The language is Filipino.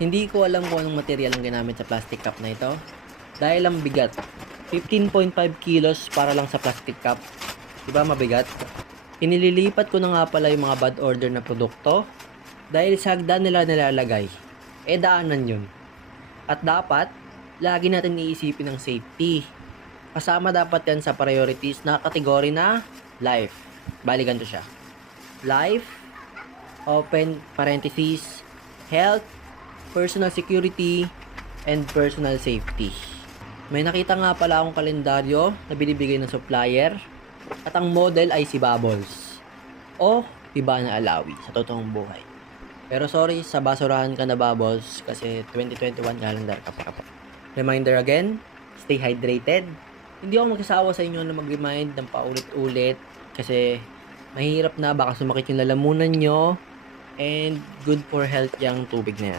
Hindi ko alam kung anong material ang ginamit sa plastic cup na ito. Dahil ang bigat. 15.5 kilos para lang sa plastic cup. Diba mabigat? Inililipat ko na nga pala yung mga bad order na produkto. Dahil sa hagdan nila nilalagay. Daanan yun. At dapat, lagi natin iisipin ang safety. Kasama dapat yan sa priorities na kategory na life. Bali ganito siya. Life, open parenthesis, health, personal security, and personal safety. May nakita nga pala akong kalendaryo na binibigay ng supplier at ang model ay si Bubbles o iba na Alawi sa totoong buhay. Pero sorry sa basurahan ka na Bubbles kasi 2021 calendar ka pa. Reminder again, stay hydrated. Hindi ako magsasawa sa inyo na mag-remind ng paulit-ulit kasi mahirap na baka sumakit yung lalamunan nyo and good for health yung tubig na yan.